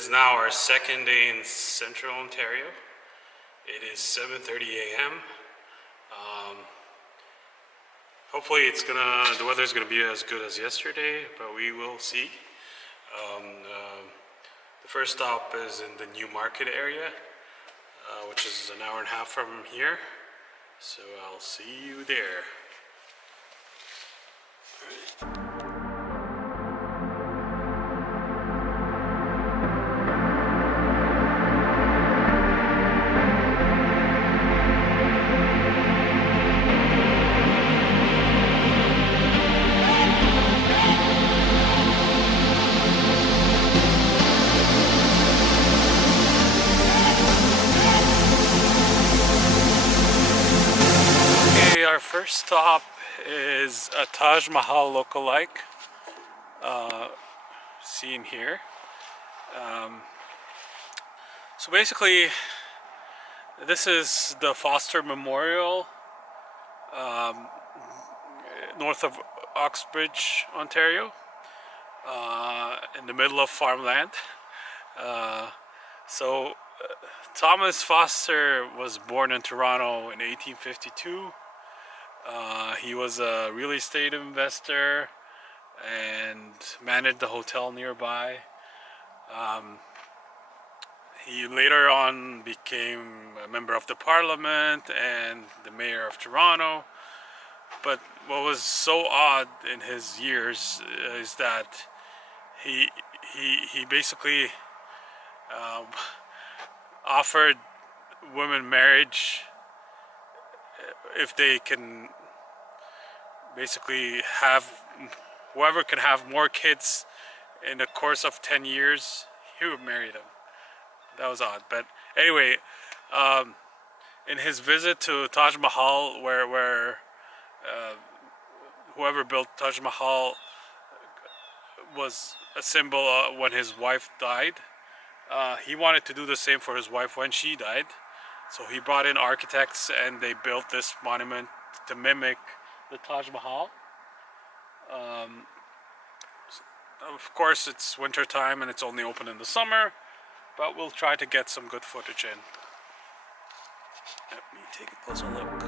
is now our second day in Central Ontario. It is 7:30 a.m. Hopefully the weather's gonna be as good as yesterday, but we will see. The first stop is in the New Market area, which is an hour and a half from here. So I'll see you there. All right. Our first stop is a Taj Mahal lookalike, seen here. So basically, this is the Foster Memorial, north of Oxbridge, Ontario, in the middle of farmland. Thomas Foster was born in Toronto in 1852. He was a real estate investor and managed the hotel nearby. He later on became a member of the parliament and the mayor of Toronto. But what was so odd in his years is that he basically offered women marriage if they can basically whoever can have more kids in the course of 10 years, he would marry them. That was odd. But anyway, in his visit to Taj Mahal, where whoever built Taj Mahal was a symbol when his wife died, he wanted to do the same for his wife when she died. So he brought in architects and they built this monument to mimic the Taj Mahal. Of course, it's winter time and it's only open in the summer, but we'll try to get some good footage in. Let me take a closer look.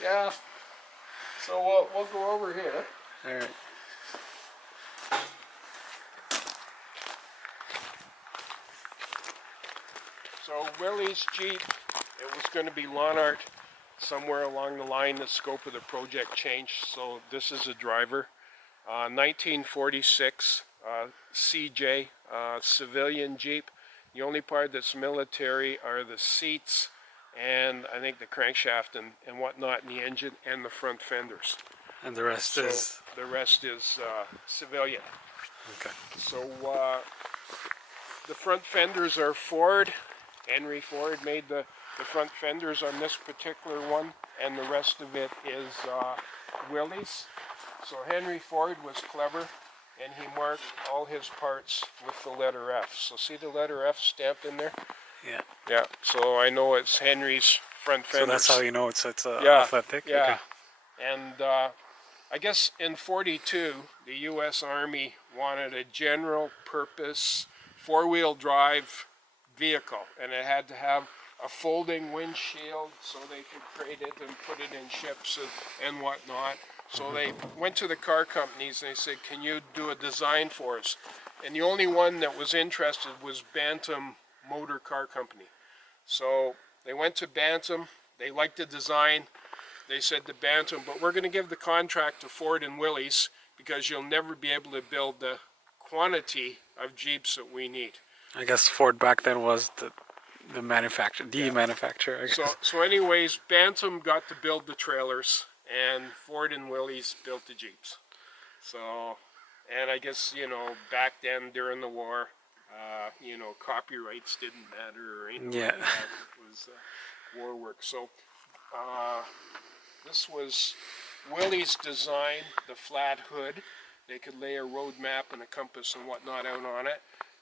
Yeah. So we'll go over here. All right. So Willie's Jeep, it was going to be lawn art. Somewhere along the line, the scope of the project changed. So this is a driver. 1946 CJ civilian Jeep. The only part that's military are the seats and I think the crankshaft and whatnot in the engine and the front fenders. And the rest is? The rest is civilian. Okay. So the front fenders are Ford. Henry Ford made the front fenders on this particular one, and the rest of it is Willie's. So Henry Ford was clever, and he marked all his parts with the letter F. So see the letter F stamped in there? Yeah. Yeah, so I know it's Henry's front fenders. So that's how you know it's authentic? Yeah. Okay. And I guess in 42, the U.S. Army wanted a general purpose four-wheel drive vehicle, and it had to have a folding windshield so they could crate it and put it in ships and whatnot. So they went to the car companies and they said, can you do a design for us? And the only one that was interested was Bantam Motor Car Company. So they went to Bantam, they liked the design, they said to Bantam, but we're going to give the contract to Ford and Willys because you'll never be able to build the quantity of Jeeps that we need. I guess Ford back then was the manufacturer, manufacturer, I guess. So anyways, Bantam got to build the trailers, and Ford and Willys built the Jeeps. So, and I guess, you know, back then during the war, you know, copyrights didn't matter or anything like that. It was war work. So this was Willys' design, the flat hood. They could lay a road map and a compass and whatnot out on it.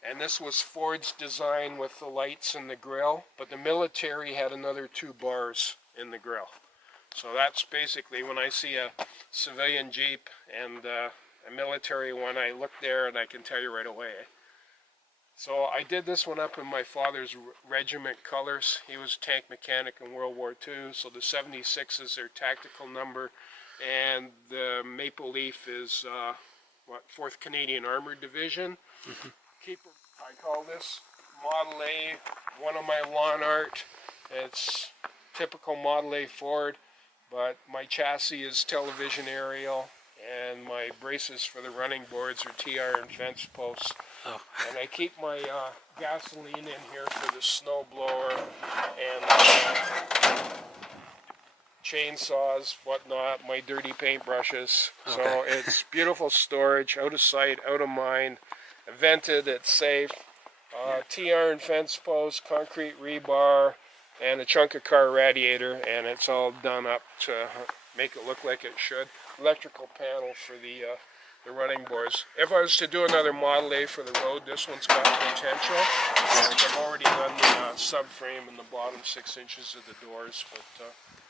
And this was Ford's design with the lights and the grill, but the military had another 2 bars in the grill. So that's basically, when I see a civilian Jeep and a military one, I look there and I can tell you right away. So I did this one up in my father's regiment colors. He was a tank mechanic in World War II, so the 76 is their tactical number, and the maple leaf is 4th Canadian Armored Division. Keeper, I call this Model A, one of my lawn art. It's typical Model A Ford, but my chassis is television aerial, and my braces for the running boards are T-iron fence posts. Oh. And I keep my gasoline in here for the snow blower and chainsaws, whatnot, my dirty paintbrushes. Okay. So it's beautiful storage, out of sight, out of mind. Vented, it's safe. T-iron fence post, concrete rebar, and a chunk of car radiator, and it's all done up to make it look like it should. Electrical panel for the running boards. If I was to do another Model A for the road, this one's got potential. I've already done the subframe and the bottom 6 inches of the doors, but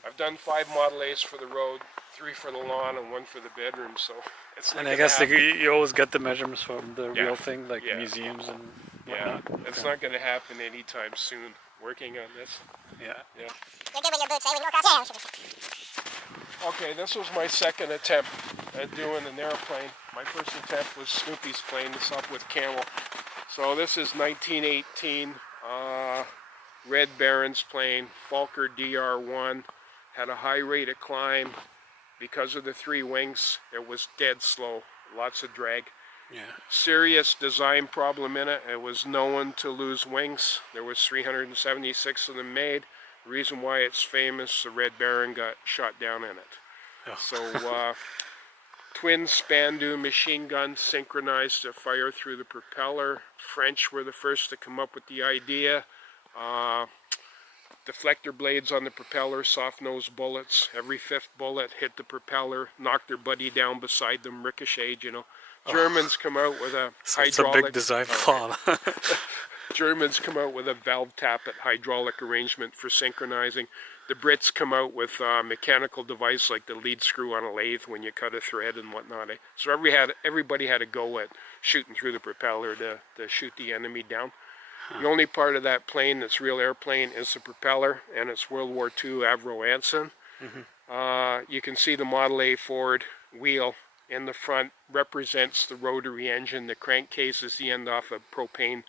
I've done 5 Model A's for the road, 3 for the lawn, and 1 for the bedroom. So it's. And I guess you always get the measurements from the real thing, like museums and whatnot. It's not going to happen anytime soon. Working on this. Yeah. You're good with your boots, when you cross. Okay, this was my second attempt at doing an airplane. My first attempt was Snoopy's plane, this up with Camel. So this is 1918 Red Baron's plane, Fokker DR-1. Had a high rate of climb. Because of the 3 wings, it was dead slow, lots of drag. Yeah. Serious design problem in it. It was known to lose wings. There was 376 of them made. The reason why it's famous, the Red Baron got shot down in it. Oh. So twin Spandu machine guns synchronized to fire through the propeller. French were the first to come up with the idea. Deflector blades on the propeller, soft nose bullets. Every 5th bullet hit the propeller, knocked their buddy down beside them, ricocheted, you know. Germans come out with a hydraulic... It's a big design flaw. Germans come out with a valve tappet hydraulic arrangement for synchronizing. The Brits come out with a mechanical device like the lead screw on a lathe when you cut a thread and whatnot. So everybody had a go at shooting through the propeller to shoot the enemy down. The only part of that plane that's real airplane is the propeller, and it's World War II Avro Anson. You can see the Model A Ford wheel in the front represents the rotary engine. The crankcase is the end off a propane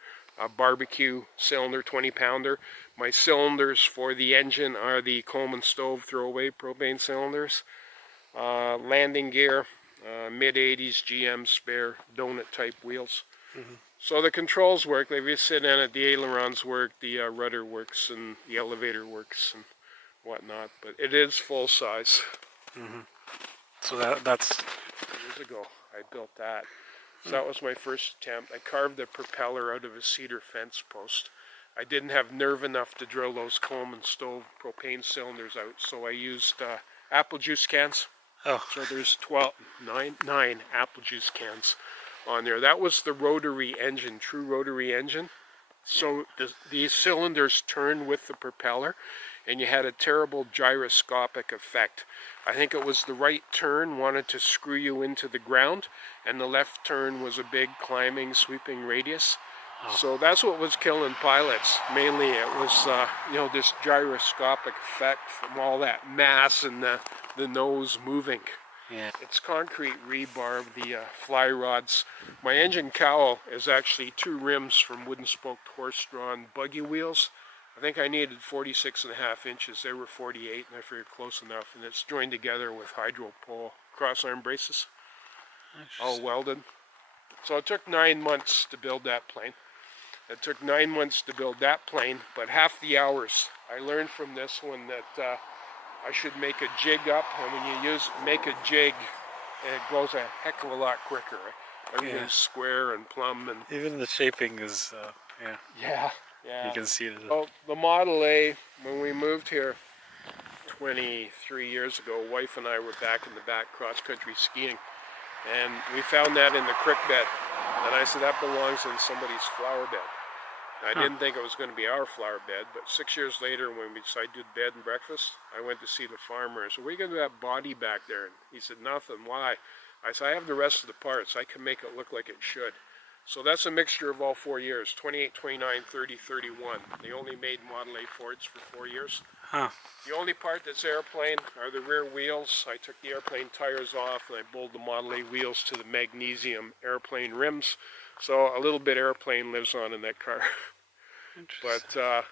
barbecue cylinder, 20-pounder. My cylinders for the engine are the Coleman stove throwaway propane cylinders. Landing gear, mid-80s GM spare donut type wheels. So the controls work. If you sit in it, the ailerons work, the rudder works, and the elevator works and whatnot. But it is full size. So that's... Years ago, I built that. So that was my first attempt. I carved the propeller out of a cedar fence post. I didn't have nerve enough to drill those Coleman stove propane cylinders out, so I used apple juice cans. Oh. So there's 9 apple juice cans on there. That was the rotary engine, true rotary engine. So these cylinders turn with the propeller, and you had a terrible gyroscopic effect. I think it was the right turn wanted to screw you into the ground, and the left turn was a big climbing, sweeping radius. So that's what was killing pilots. Mainly it was, you know, this gyroscopic effect from all that mass and the nose moving. Yeah. It's concrete rebar, the fly rods. My engine cowl is actually 2 rims from wooden spoked horse-drawn buggy wheels. I think I needed 46.5 inches. They were 48, and I figured close enough. And it's joined together with hydro pole cross-arm braces, all welded. So it took 9 months to build that plane. It took 9 months to build that plane, but half the hours. I learned from this one that I should make a jig up, and when you make a jig, it goes a heck of a lot quicker. Everything's square and plumb, and Even the shaping is, yeah. you can see it. Well, the Model A, when we moved here 23 years ago, wife and I were back in the back cross-country skiing, and we found that in the creek bed, and I said, that belongs in somebody's flower bed. I didn't think it was going to be our flower bed, but 6 years later, when we decided to do the bed and breakfast, I went to see the farmer. I said, what are you going to do with that body back there? And he said, nothing. Why? I said, I have the rest of the parts. I can make it look like it should. So that's a mixture of all 4 years, 28, 29, 30, 31. They only made Model A Fords for 4 years. The only part that's airplane are the rear wheels. I took the airplane tires off and I bolted the Model A wheels to the magnesium airplane rims. So a little bit airplane lives on in that car. But